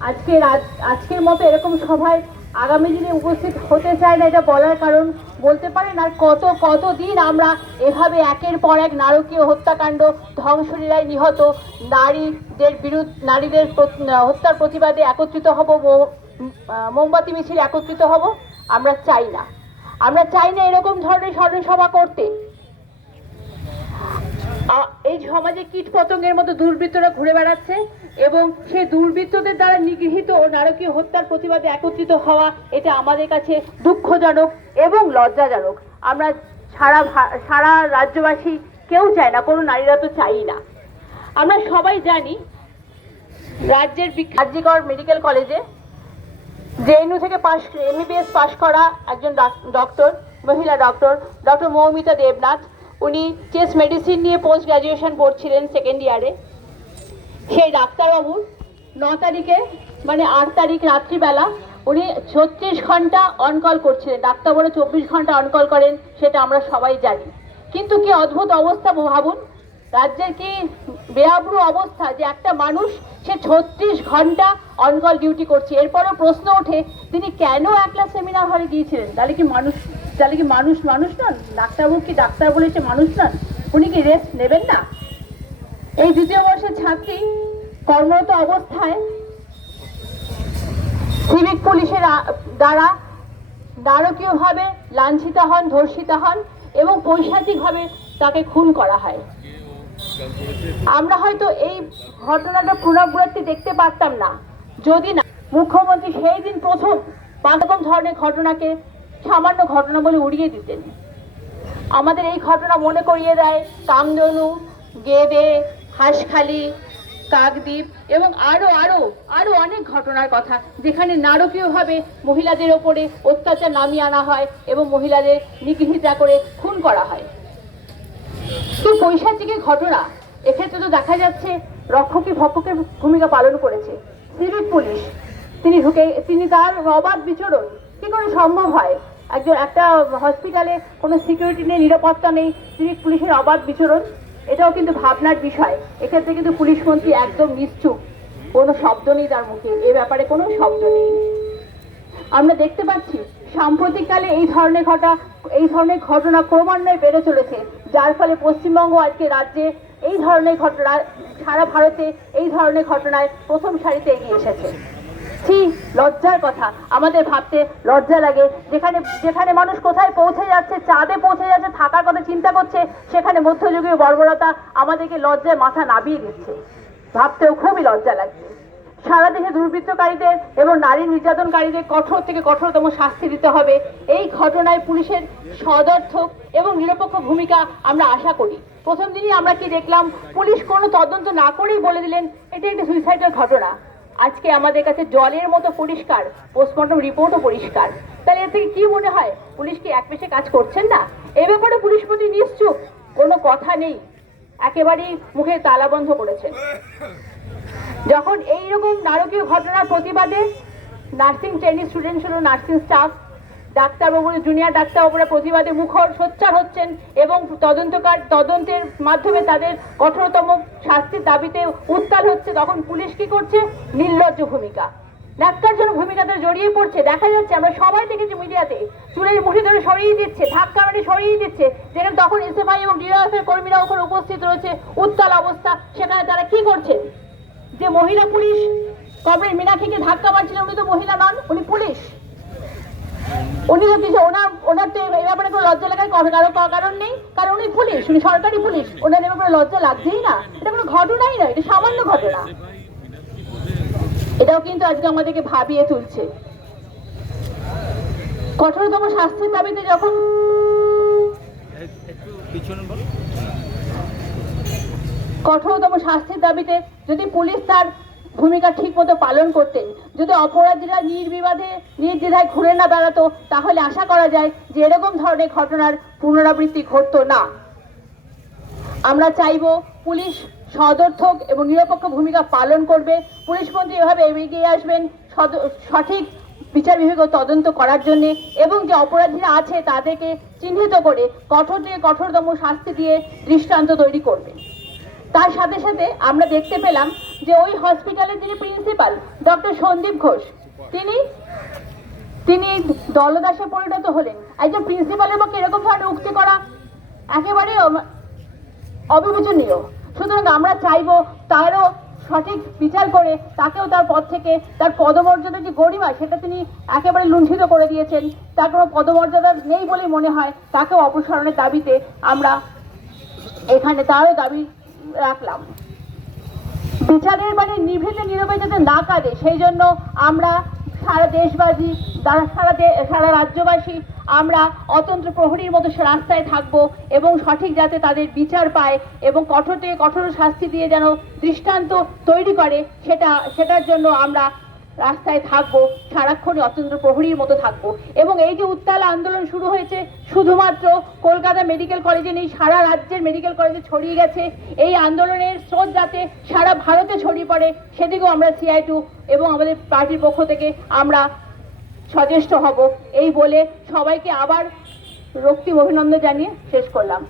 আজকে আজকের মতো এরকম সভায় আগামী দিনে উপস্থিত হতে চায় না এটা বলার কারণ বলতে পারেন আর কত কত দিন আমরা এভাবে একের পর এক নারকীয় হত্যাকাণ্ড ধ্বংসলীলায় নিহত নারীদের বিরুদ্ধ, নারীদের হত্যার প্রতিবাদে একত্রিত হব মোমবাতি মিছিল একত্রিত হব? আমরা চাই না। আমরা চাই না এরকম ধরনের স্মরণসভা করতে। এই সমাজে কীট পতঙ্গের মতো দুর্বৃত্তরা ঘুরে বেড়াচ্ছে এবং সেই দুর্বৃত্তদের দ্বারা নিগৃহীত ও নারকীয় হত্যার প্রতিবাদে একত্রিত হওয়া এটা আমাদের কাছে দুঃখজনক এবং লজ্জাজনক। আমরা সারা সারা রাজ্যবাসী কেউ চায় না, কোনো নারীরা তো চাই না। আমরা সবাই জানি রাজ্যের রাজ্যিকর মেডিকেল কলেজে জেএনইউ থেকে পাশ, এমবিবিএস পাশ করা একজন ডাক- ডক্টর, মহিলা ডক্টর ডক্টর মৌমিতা দেবনাথ। উনি চেস্ট মেডিসিন নিয়ে পোস্ট গ্রাজুয়েশন পড়ছিলেন সেকেন্ড ইয়ারে সেই ডাক্তারবাবুর ন তারিখে মানে আট তারিখ রাত্রিবেলা উনি ছত্রিশ ঘণ্টা অনকল করছিলেন। ডাক্তারবাবু চব্বিশ ঘণ্টা অনকল করেন, সেটা আমরা সবাই জানি। কিন্তু কি অদ্ভুত অবস্থা ভাবুন। রাজ্যের কি বেআব্রু অবস্থা যে একটা মানুষ সে ছত্রিশ ঘণ্টা অনকল ডিউটি করছে। এরপরও প্রশ্ন ওঠে, তিনি কেন একলা সেমিনার হলে গিয়েছিলেন? তাহলে কি মানুষ তাহলে কি মানুষ মানুষ নন? ডাক্তারবাবু কি ডাক্তার বলেছে মানুষ নন? উনি কি রেস্ট নেবেন না? এই দ্বিতীয় বর্ষের ছাত্রী কর্মরত অবস্থায় সিভিক পুলিশের দ্বারা নারকীয়ভাবে লাঞ্ছিত হন, ধর্ষিত হন এবং পৈশাচিকভাবে তাকে খুন করা হয়। আমরা হয়তো এই ঘটনাটা পুনরাবৃত্তি দেখতে পারতাম না। যদি না, মুখ্যমন্ত্রী সেই দিন প্রথম পাঁচরকম ধরনের ঘটনাকে সামান্য ঘটনা বলে উড়িয়ে দিতেন। আমাদের এই ঘটনা মনে করিয়ে দেয় কামধনু গেদে, হাঁসখালি, কাকদ্বীপ এবং আরও আরও আরও অনেক ঘটনার কথা যেখানে নারকীয়ভাবে মহিলাদের ওপরে অত্যাচার নামিয়ে আনা হয় এবং মহিলাদের নিগৃহীতা করে খুন করা হয়। তো পৈশাচিকের ঘটনা, এক্ষেত্রে তো দেখা যাচ্ছে রক্ষকী ভক্ষকের ভূমিকা পালন করেছে। সিভিক পুলিশ, তিনি ঢুকে, তিনি তার অবাধ বিচরণ, কি করে সম্ভব হয়? একজন একটা হসপিটালে কোনো সিকিউরিটি নেই, নিরাপত্তা নেই সিভিক পুলিশের অবাধ বিচরণ, এটাও কিন্তু ভাবনার বিষয়। এক্ষেত্রে কিন্তু পুলিশ মন্ত্রী একদম নিশ্চুপ। কোনো শব্দ নেই তার মুখে, এ ব্যাপারে কোনো শব্দ নেই। আমরা দেখতে পাচ্ছি, সাম্প্রতিককালে এই ধরনের ঘটা, এই ধরনের ঘটনা ক্রমান্বয়ে বেড়ে চলেছে, যার ফলে পশ্চিমবঙ্গ আজকে রাজ্যে এই ধরনের ঘটনা, সারা ভারতে এই ধরনের ঘটনায় প্রথম সারিতে এগিয়ে এসেছে। ছি, লজ্জার কথা। আমাদের ভাবতে লজ্জা লাগে। যেখানে যেখানে মানুষ কোথায় পৌঁছে যাচ্ছে, চাঁদে পৌঁছে যাচ্ছে, থাকার কথা চিন্তা করছে, সেখানে মধ্যযুগীয় বর্বরতা আমাদেরকে লজ্জায় মাথা নাবিয়ে দিচ্ছে। ভাবতেও খুবই লজ্জা লাগছে। সারা দেশে দুর্বৃত্তকারীদের এবং নারী নির্যাতনকারীদের কঠোর থেকে কঠোরতম শাস্তি দিতে হবে। এই ঘটনায় পুলিশের সদর্থক এবং নিরপেক্ষ ভূমিকা আমরা আশা করি। প্রথম দিনই আমরা কি দেখলাম, পুলিশ কোনো তদন্ত না করেই বলে দিলেন, এটা একটি সুইসাইডের ঘটনা। আজকে আমাদের কাছে জলের মতো পরিষ্কার পোস্টমর্টম রিপোর্টও পরিষ্কার। তাহলে এর থেকে কি মনে হয়? পুলিশ কি এক পেশে কাজ করছেন না? এ ব্যাপারে পুলিশ প্রতি নিশ্চুপ। কোনো কথা নেই। একেবারেই মুখে তালা বন্ধ করেছেন যখন এইরকম নারকীয় ঘটনার প্রতিবাদে নার্সিং ট্রেনিং স্টুডেন্ট ছিল নার্সিং স্টাফ ডাক্তারবাবুরা জুনিয়র ডাক্তারবাবুরা প্রতিবাদে মুখর সোচ্চার হচ্ছেন এবং তদন্তকার তদন্তের মাধ্যমে তাদের কঠোরতম শাস্তির দাবিতে উত্তাল হচ্ছে। তখন পুলিশ কি করছে? নির্লজ্জ ভূমিকা। ন্যাক্কারজনক ভূমিকাতে জড়িয়ে পড়ছে। দেখা যাচ্ছে আমরা সবাই দেখেছি মিডিয়াতে, চুলের মুঠি ধরে সরিয়ে দিচ্ছে, ধাক্কা মেরে সরিয়ে দিচ্ছে, যেখানে তখন এসএফআই এবং ডিআরএফ এর কর্মীরা ওখানে উপস্থিত রয়েছে। উত্তাল অবস্থা। সেখানে তারা কি করছে? যে মহিলা পুলিশ কমরেড মীনাক্ষীকে ধাক্কা মারছিলেন উনি তো মহিলা নন, উনি পুলিশ। উনি ওনার ওনার তো এই ব্যাপারে কোনো লজ্জা লাগার কারও কারও কারণ নেই। কারণ উনি পুলিশ, উনি সরকারি পুলিশ। ব্যাপারে লজ্জা লাগছেই না। এটা কোনো ঘটনাই নয়, এটা সামান্য ঘটনা। এটাও কিন্তু আজকে আমাদেরকে ভাবিয়ে তুলছে। কঠোরতম শাস্তির দাবিতে যখন কঠোরতম শাস্তির দাবিতে যদি পুলিশ তার ভূমিকা ঠিকমতো পালন করতেন যদি অপরাধীরা নির্বিবাদে, নির্দ্বিধায় ঘুরে না বেড়াতো, তাহলে আশা করা যায় যে এরকম ধরনের ঘটনার পুনরাবৃত্তি ঘটতো না। আমরা চাইব পুলিশ সদর্থক এবং নিরপেক্ষ ভূমিকা পালন করবে। পুলিশ মন্ত্রী এভাবে এগিয়ে আসবেন সঠিক বিচার বিভাগীয় তদন্ত করার জন্য এবং যে অপরাধীরা আছে তাদেরকে চিহ্নিত করে কঠোর থেকে কঠোরতম শাস্তি দিয়ে দৃষ্টান্ত তৈরি করবে। তার সাথে সাথে আমরা দেখতে পেলাম যে ওই হসপিটালের যিনি প্রিন্সিপাল, ডক্টর সন্দীপ ঘোষ, তিনি তিনি দলদাসে পরিণত হলেন। একজন প্রিন্সিপালের পক্ষে এরকম ধরনের উক্তি করা একেবারে অবিবেচনীয়। সুতরাং আমরা চাইব তারও সঠিক বিচার করে তাকেও তার পদ থেকে, তার পদমর্যাদা যে গরিমা, সেটা তিনি একেবারে লুণ্ঠিত করে দিয়েছেন। তার কোনো পদমর্যাদা নেই বলেই মনে হয়, তাকেও অপসারণের দাবিতে আমরা এখানে, তারও দাবি রাখলাম। বিচারের মানে নিভৃতে নীরবে যাতে না কাঁদে, সেই জন্য আমরা সারা দেশবাসী সারা সারা রাজ্যবাসী আমরা অতন্ত্র প্রহরীর মতো রাস্তায় থাকব এবং সঠিক যাতে তাদের বিচার পায় এবং কঠোর থেকে কঠোর শাস্তি দিয়ে যেন দৃষ্টান্ত তৈরি করে, সেটা, সেটার জন্য আমরা রাস্তায় থাকব সারাক্ষণ অতন্ত্র প্রহরীর মতো থাকব। এবং এই যে উত্তাল আন্দোলন শুরু হয়েছে, শুধুমাত্র কলকাতা মেডিকেল কলেজে নেই, সারা রাজ্যের মেডিকেল কলেজে ছড়িয়ে গেছে। এই আন্দোলনের স্রোত যাতে সারা ভারতে ছড়িয়ে পড়ে, সেদিকেও আমরা সিআই টু এবং আমাদের পার্টির পক্ষ থেকে আমরা সচেষ্ট হব। এই বলে সবাইকে আবার রক্তিম অভিনন্দন জানিয়ে শেষ করলাম।